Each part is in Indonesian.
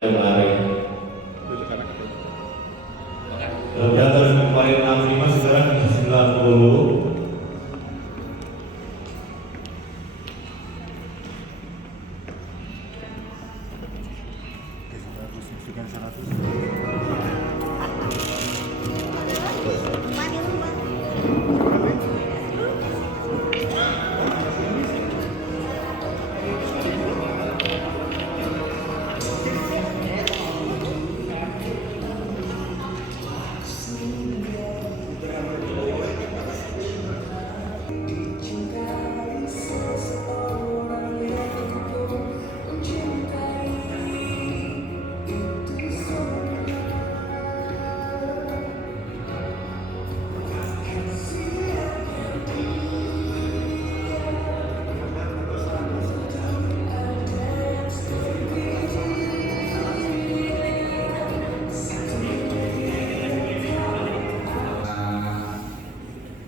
kemarin. Data kemarin 65 sekarang 90.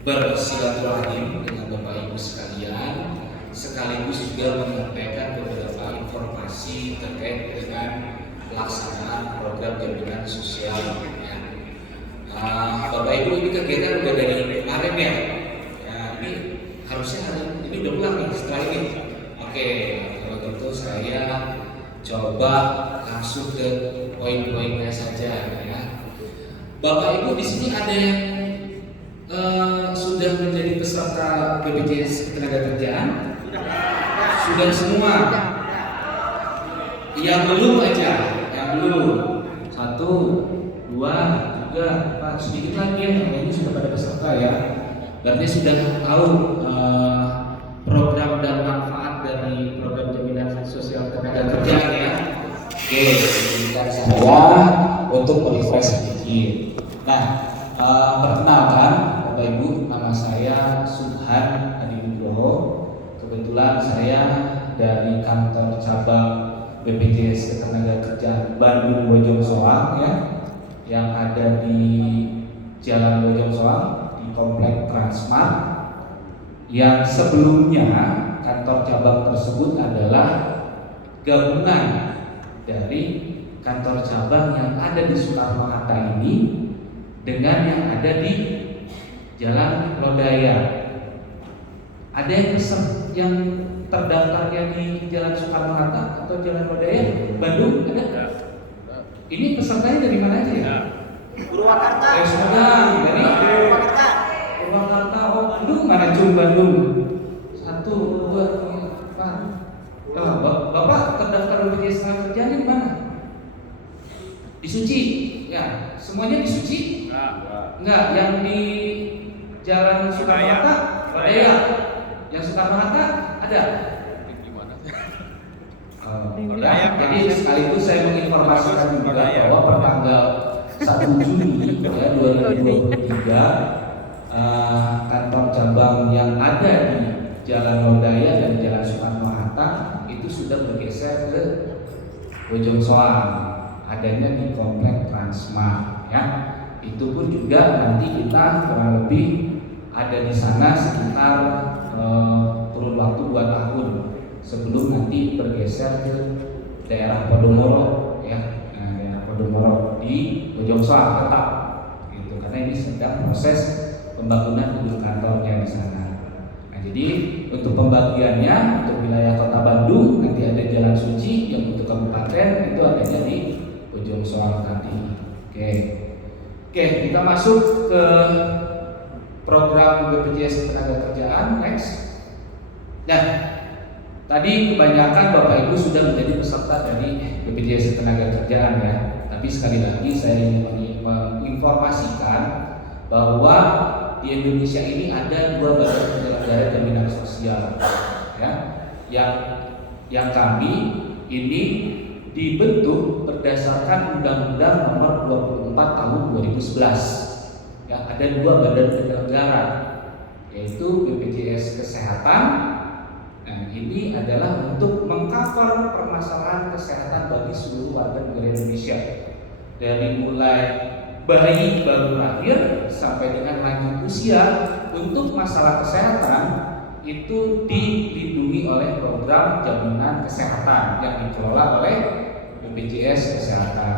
Bersilaturahim dengan Bapak Ibu sekalian, sekaligus juga menyampaikan beberapa informasi terkait dengan pelaksanaan program jaminan sosial. Bapak Ibu, ini kegiatan udah dari kemarin ya. Ini harusnya ini udah pulang nih setelah ini. Oke, kalau gitu saya coba langsung ke poin-poinnya saja ya. Bapak Ibu di sini ada yang sudah menjadi peserta BPJS Ketenagakerjaan? Sudah semua? Yang belum aja, yang belum. 1, 2, 3, 4, sedikit lagi ya, yang ini sudah pada peserta ya. Berarti sudah tahu program dan manfaat dari program jaminan sosial ketenagakerjaan ya. Oke, izinkan saya untuk merefresh sedikit. Nah, perkenalkan Bapak Ibu, nama saya Subhan Adi Nugroho. Kebetulan saya dari kantor cabang BPJS Ketenagakerjaan Bandung Bojong Soang ya, yang ada di Jalan Bojong Soang di Komplek Transmart. Yang sebelumnya kantor cabang tersebut adalah gabungan dari kantor cabang yang ada di Soekarno-Hatta ini dengan yang ada di Jalan Lodaya. Ada yang terdaftarnya di Jalan Soekarno-Hatta atau Jalan Lodaya Bandung ada? Ini pesertanya dari mana aja ya? Purwakarta. Dari Purwakarta. Purwakarta. Oh, Bandung mana cum Bandung? 1, 2, 3, 4. Bapak terdaftar BPJS Ketenagakerjaan di mana? Di Suci. Ya, semuanya di Suci? Enggak, yang di Jalan Soekarno-Hatta ada ya? Yang Soekarno-Hatta ada? Ya, jadi sekaligus saya menginformasikan juga bahwa pertanggal 1 Juni ya, 2023 kantor cabang yang ada di Jalan Lodaya dan Jalan Soekarno-Hatta itu sudah bergeser ke Bojong Soang, adanya di Komplek Transmart ya. Itu pun juga nanti kita kurang lebih ada di sana sekitar kurun waktu 2 tahun sebelum nanti bergeser ke daerah Podomoro ya, daerah Podomoro di Bojong Soang tetap gitu, karena ini sedang proses pembangunan gedung kantornya di sana. Nah, jadi untuk pembagiannya untuk wilayah Kota Bandung nanti ada Jalan Suci, yang untuk kabupaten itu adanya di Bojong Soang tadi. Oke, kita masuk ke program BPJS Ketenagakerjaan next. Nah, tadi kebanyakan Bapak Ibu sudah menjadi peserta dari BPJS Ketenagakerjaan ya. Tapi sekali lagi saya ingin menginformasikan bahwa di Indonesia ini ada 2 badan penyelenggara jaminan sosial ya, yang kami ini dibentuk berdasarkan Undang-Undang Nomor 24 Tahun 2011. Ya, ada 2 badan penyelenggara, yaitu BPJS Kesehatan. Nah, ini adalah untuk mengcover permasalahan kesehatan bagi seluruh warga negara Indonesia, dari mulai bayi baru lahir sampai dengan lanjut usia. Untuk masalah kesehatan itu dilindungi oleh program jaminan kesehatan yang dikelola oleh BPJS Kesehatan.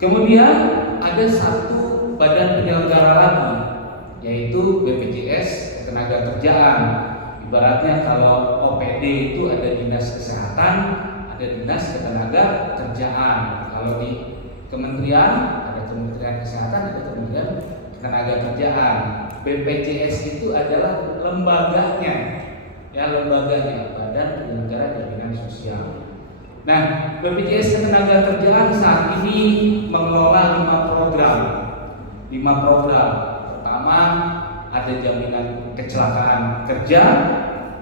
Kemudian ada satu badan penyelenggara lagi, yaitu BPJS Ketenagakerjaan. Ibaratnya kalau OPD itu ada dinas kesehatan, ada dinas ketenagakerjaan. Kalau di kementerian ada kementerian kesehatan, ada kementerian ketenagakerjaan. BPJS itu adalah lembaganya, ya lembaganya, Badan Penyelenggara Jaminan Sosial. Nah, BPJS Ketenagakerjaan saat ini mengelola 5 program. 5 program. Pertama, ada jaminan kecelakaan kerja.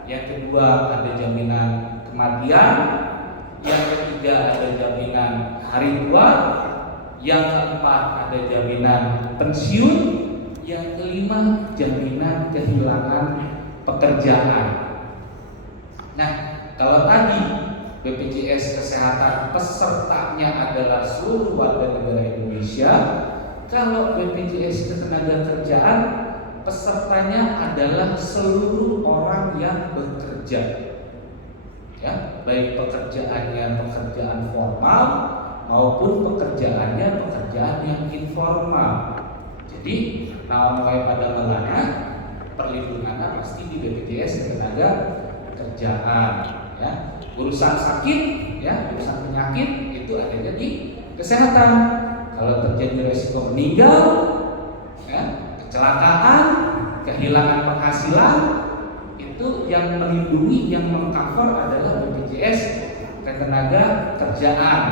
Yang kedua, ada jaminan kematian. Yang ketiga, ada jaminan hari tua. Yang keempat, ada jaminan pensiun. Yang kelima, jaminan kehilangan pekerjaan. Nah, kalau tadi BPJS Kesehatan pesertanya adalah seluruh warga negara Indonesia, kalau BPJS Ketenagakerjaan pesertanya adalah seluruh orang yang bekerja, ya, baik pekerjaannya pekerjaan formal maupun pekerjaannya pekerjaan yang informal. Jadi, naon wae pada ngelana perlindungannya pasti di BPJS Ketenagakerjaan, ya. Urusan sakit, ya, urusan penyakit itu adanya di kesehatan. Kalau terjadi resiko meninggal, ya, kecelakaan, kehilangan penghasilan, itu yang melindungi, yang mengcover adalah BPJS Ketenagakerjaan.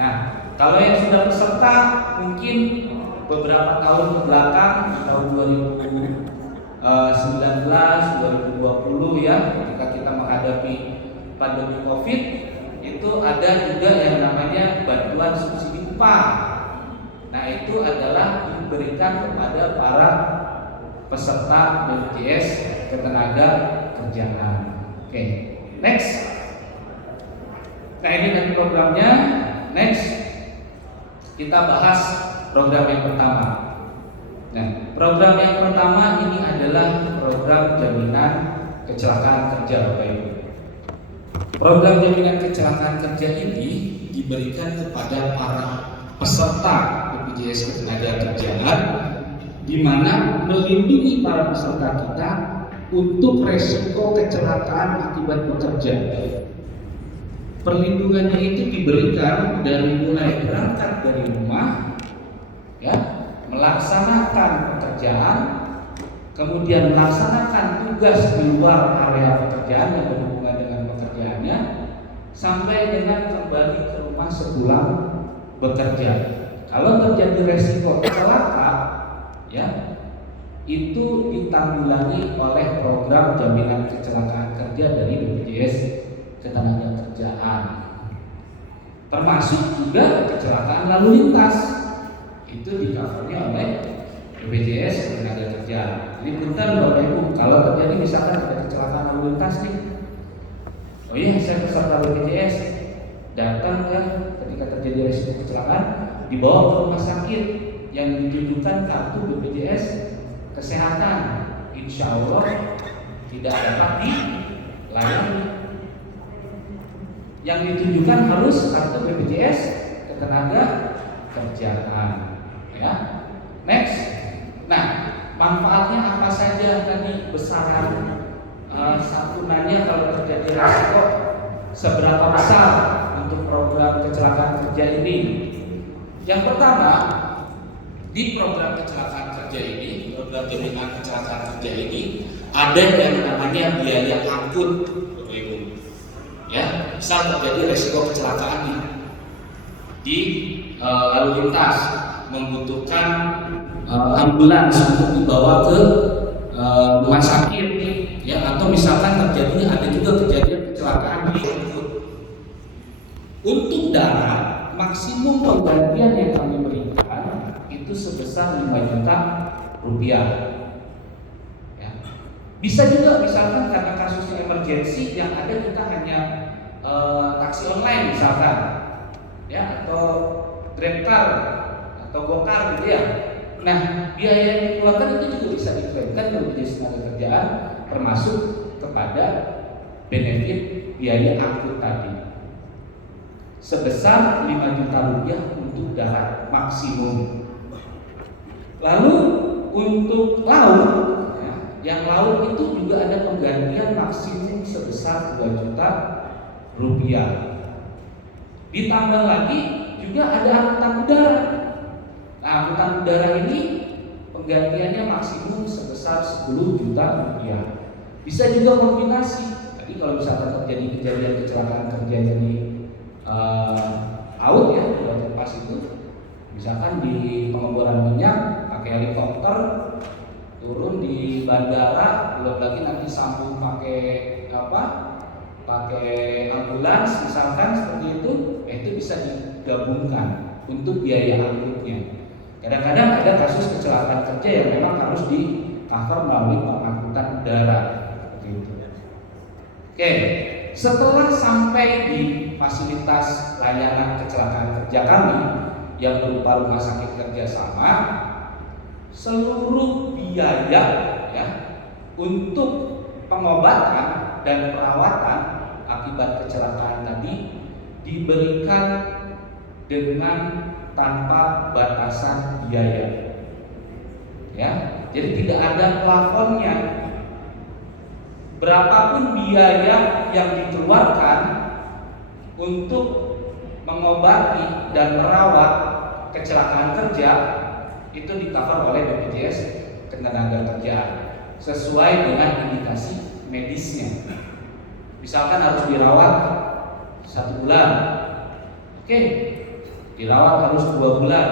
Nah, kalau yang sudah peserta mungkin beberapa tahun ke belakang, tahun 2019, 2020 ya, ketika kita menghadapi pandemi COVID, itu ada juga yang namanya bantuan subsidi upah. Nah, itu adalah diberikan kepada para peserta BPJS Ketenagakerjaan. Oke, next. Nah, ini kan programnya. Next, kita bahas program yang pertama. Nah, program yang pertama ini adalah program jaminan kecelakaan kerja, Bapak Ibu. Program jaminan kecelakaan kerja ini diberikan kepada para peserta BPJS Ketenagakerjaan, di mana melindungi para peserta kita untuk resiko kecelakaan akibat bekerja. Perlindungannya itu diberikan dari mulai berangkat dari rumah, ya, melaksanakan pekerjaan, kemudian melaksanakan tugas di luar area pekerjaan yang berhubungan dengan pekerjaannya, sampai dengan kembali ke rumah sepulang bekerja. Kalau terjadi resiko celaka, ya, itu ditanggulangi oleh program jaminan kecelakaan kerja dari BPJS Ketenagakerjaan, termasuk juga kecelakaan lalu lintas, itu di-covernya oleh BPJS Ketenagakerjaan. Jadi punten Bapak Ibu, kalau terjadi misalkan ada kecelakaan lalu lintas nih, oh iya saya peserta BPJS, datang kan ketika terjadi resiko kecelakaan, dibawa ke rumah sakit yang ditujukan kartu BPJS Kesehatan, insya Allah tidak dapat dilayani. Yang ditujukan harus kartu BPJS Ketenagakerjaan, ya. Next. Nah, manfaatnya apa saja tadi? Besaran santunannya kalau terjadi resiko seberapa besar untuk program kecelakaan kerja ini? Yang pertama, di program kecelakaan kerja ini, program jaminan kecelakaan kerja ini ada yang namanya biaya angkut, Bapak Ibu. Ya, misal terjadi resiko kecelakaan di lalu lintas, membutuhkan ambulans untuk dibawa ke rumah sakit, ya, atau misalkan terjadi ada juga kejadian kecelakaan di angkut. Untuk darat, maksimum penggantian yang kami berikan itu sebesar 5 juta rupiah. Ya. Bisa juga misalkan karena kasusnya emergensi yang ada kita hanya taksi online misalkan, ya, atau GrabCar atau GoCar gitu ya. Nah, biaya yang dikeluarkan itu juga bisa diklaimkan ke BPJS Ketenagakerjaan, termasuk kepada benefit biaya angkut tadi. sebesar 5 juta rupiah untuk darat maksimum. Lalu untuk laut, ya, yang laut itu juga ada penggantian maksimum sebesar 2 juta rupiah. Ditambah lagi juga ada angkutan udara. Nah, angkutan udara ini penggantiannya maksimum sebesar 10 juta rupiah. Bisa juga kombinasi. Jadi kalau misalkan terjadi kejadian kecelakaan kerja di laut ya, di laut lepas itu, misalkan di pengeboran minyak pakai helikopter, turun di bandara, belum lagi nanti sambung pakai pakai ambulans misalkan seperti itu bisa digabungkan untuk biaya angkutnya. Kadang-kadang ada kasus kecelakaan kerja yang memang harus di cover melalui pengangkutan udara seperti itu. Oke, setelah sampai di fasilitas layanan kecelakaan kerja kami yang berupa rumah sakit kerjasama, seluruh biaya ya untuk pengobatan dan perawatan akibat kecelakaan tadi diberikan dengan tanpa batasan biaya. Ya, jadi tidak ada plafonnya. Berapapun biaya yang dikeluarkan untuk mengobati dan merawat kecelakaan kerja itu di-cover oleh BPJS Ketenagakerjaan sesuai dengan indikasi medisnya. Misalkan harus dirawat 1 bulan, oke, dirawat harus 2 bulan,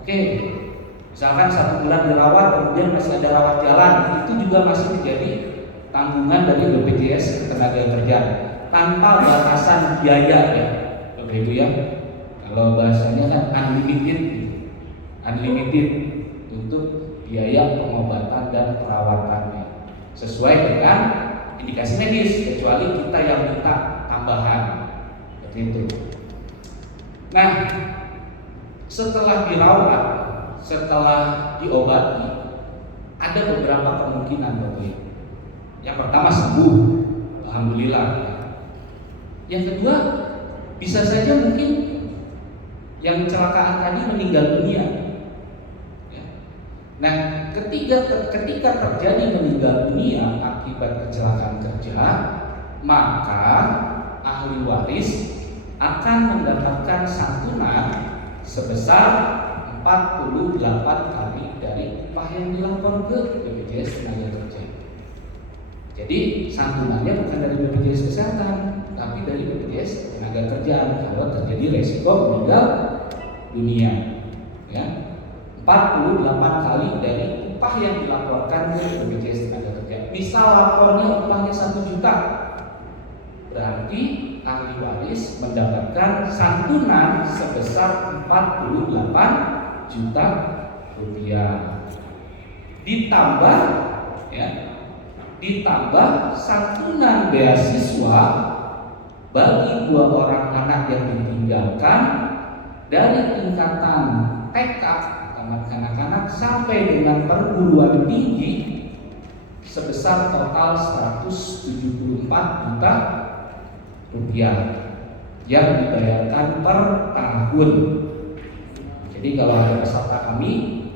oke. Misalkan 1 bulan dirawat kemudian masih ada rawat jalan, itu juga masih menjadi tanggungan dari BPJS Ketenagakerjaan tanpa batasan biaya ya, Bapak Ibu ya. Kalau bahasanya kan unlimited untuk biaya pengobatan dan perawatannya sesuai dengan indikasi medis, kecuali kita yang minta tambahan seperti itu. Nah, setelah dirawat, setelah diobati, ada beberapa kemungkinan Bapak Ibu. Yang pertama sembuh, alhamdulillah. Yang kedua, bisa saja mungkin yang kecelakaan tadi meninggal dunia. Ya. Nah, ketika terjadi meninggal dunia akibat kecelakaan kerja, maka ahli waris akan mendapatkan santunan sebesar 48 kali dari upah yang dilapor ke BPJS Ketenagakerjaan. Jadi santunannya bukan dari BPJS Kesehatan, tapi dari BPJS Ketenagakerjaan kalau terjadi resiko meninggal dunia. Ya, 48 kali dari upah yang dilaporkan ke BPJS Ketenagakerjaan. Misal lapornya upahnya 1 juta, berarti ahli waris mendapatkan santunan sebesar 48 juta rupiah. Ditambah santunan beasiswa bagi 2 orang anak yang ditinggalkan dari tingkatan TK tamat kanak-kanak sampai dengan perguruan tinggi sebesar total 174 juta rupiah yang dibayarkan per tahun. Jadi kalau ada peserta kami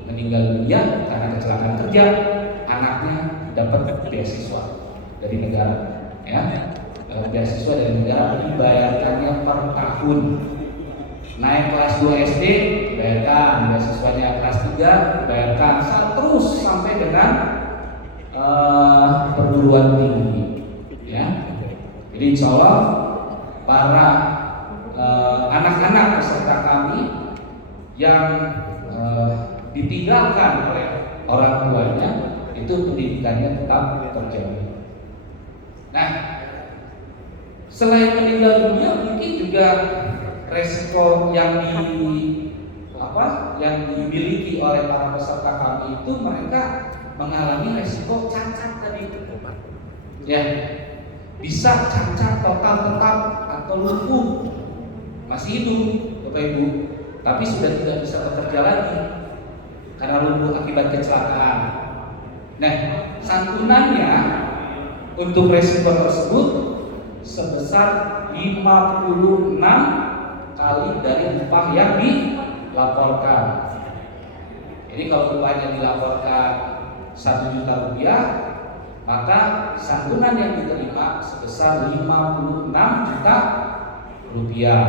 meninggal dunia karena kecelakaan kerja, anaknya dapat beasiswa dari negara, ya. Beasiswa dari negara dibayarkannya per tahun. Naik kelas 2 SD dibayarkan beasiswanya, kelas 3 dibayarkan, terus sampai dengan perguruan tinggi, ya. Jadi insya Allah para anak-anak peserta kami yang ditinggalkan oleh orang tuanya itu pendidikannya tetap terjamin. Nah, selain meninggal dunia, mungkin juga resiko yang dimiliki oleh para peserta kami itu mereka mengalami resiko cacat tadi. Ya, bisa cacat total tetap atau lumpuh, masih hidup Bapak Ibu, tapi sudah tidak bisa bekerja lagi karena lumpuh akibat kecelakaan. Nah, santunannya untuk resiko tersebut sebesar 56 kali dari upah yang dilaporkan. Jadi kalau upahnya dilaporkan 1 juta rupiah, maka santunan yang diterima sebesar 56 juta rupiah,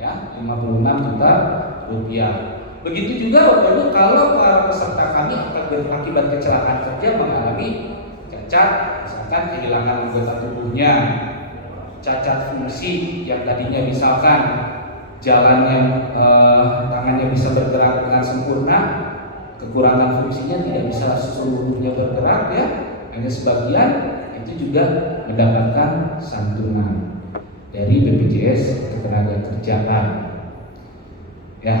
ya, 56 juta rupiah. Begitu juga Bapak Ibu kalau para peserta kami akibat kecelakaan kerja mengalami cacat, misalkan kehilangan anggota tubuhnya, cacat fungsi yang tadinya misalkan jalannya tangannya bisa bergerak dengan sempurna, kekurangan fungsinya tidak bisa seluruhnya bergerak, ya, hanya sebagian, itu juga mendapatkan santunan dari BPJS Ketenagakerjaan. Ya.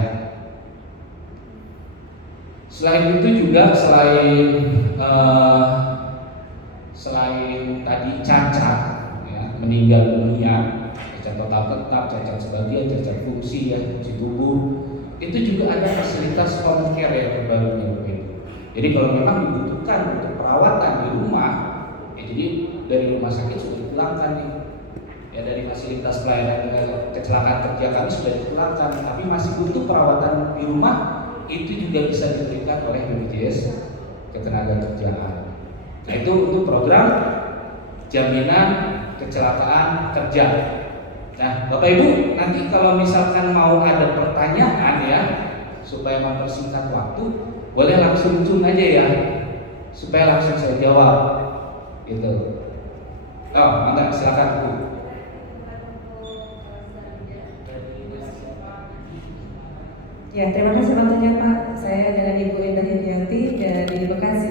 Selain itu juga selain tadi cacat, ya, meninggal dunia, cacat total tetap, cacat sebagian, cacat fungsi, ya, fungsi tubuh, itu juga ada fasilitas home care yang terbarunya begitu. Jadi kalau memang dibutuhkan untuk perawatan di rumah, ya, jadi dari rumah sakit sudah dipulangkan nih, ya, dari fasilitas pelayanan kecelakaan kerja kami sudah dipulangkan, tapi masih butuh perawatan di rumah, itu juga bisa diberikan oleh BPJS Ketenagakerjaan. Nah, itu untuk program jaminan kecelakaan kerja. Nah, Bapak Ibu, nanti kalau misalkan mau ada pertanyaan, ya, supaya mempersingkat waktu, boleh langsung zoom aja, ya, supaya langsung saya jawab, gitu. Oh, mangga, silakan Bu. Ya, terima kasih waktunya Pak. Saya dengan Ibu Indah Hidayati dari Bekasi.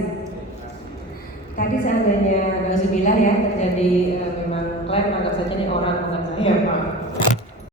Tadi seandainya nauzubillah, ya, terjadi memang klaim, anggap saja nih orang bukan saya Pak,